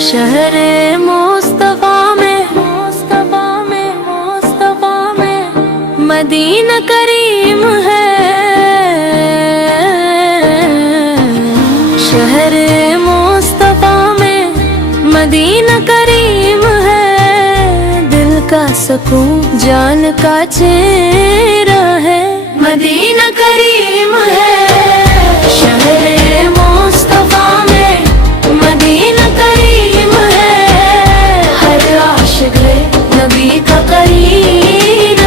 شہر مصطفیٰ میں مدینہ کریم ہے، شہر مصطفیٰ میں مدینہ کریم ہے، دل کا سکون جان کا چہرہ ہے، مدینہ کریم ہے، شہر مصطفیٰ میں مدینہ کریم ہے، ہر عاشق نبی کا کریم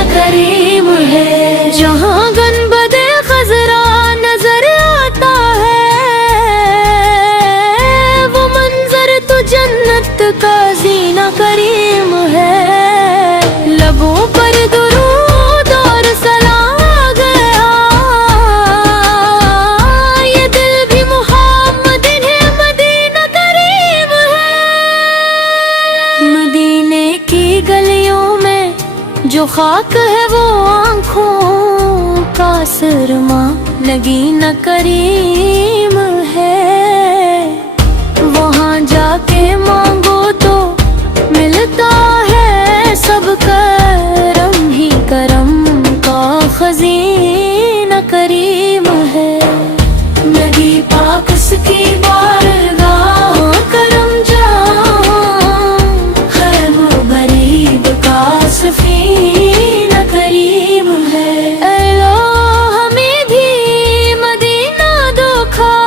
ہے، جہاں گنبد خضرا نظر آتا ہے، وہ منظر تو جنت کا زینہ کریم ہے، لبوں پر درود اور سلام آ گیا، یہ دل بھی محمد ہے، مدینہ کریم ہے، مدینے کی گلیوں میں جو خاک ہے وہ آنکھوں کا سرما، نگینہ کریم ہے، وہاں جا کے مانگو تو ملتا ہے سب، کرم ہی کرم کا خزینہ کریم ہے، نبی پاک اس کی بارگاہ کرم جاں، خیر و غریب کا سفینہ کریم ہے، اے لو ہمیں بھی مدینہ دکھا،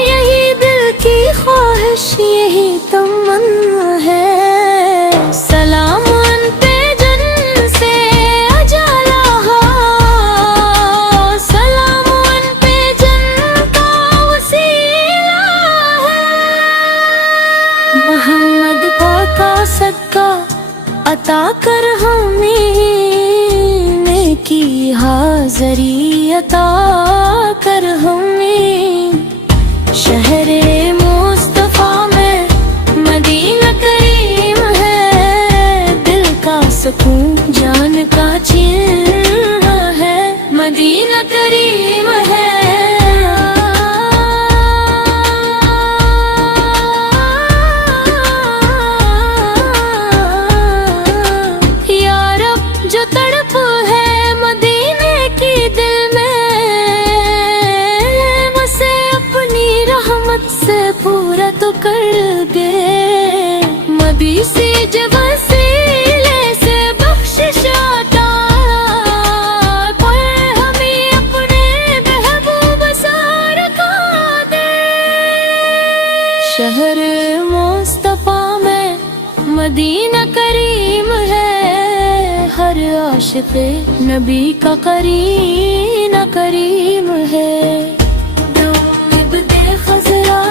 یہی دل کی خواہش یہی تمنا ہے، سلام ان پہ جن سے اجالا، سلام ان پہ جن کا وسیلہ ہے، محمد کا صدقہ عطا کر ہمیں، نیکی حاضری عطا کر ہمیں، شہر مصطفیٰ میں مدینہ کریم ہے، دل کا سکون جان کا چہرہ ہے، مدینہ کریم ہے، یا رب جو تڑپ ہے مدینے کی دل میں، اسے اپنی رحمت سے پورا تو کر دے، مدی سے جب وسیلے سے بخشش عطا پر ہمیں اپنے محبوب سار کا دے، شہر مصطفیٰ میں مدینہ کریم ہے، ہر عاشق نبی کا کریم ہے، ابن خضرا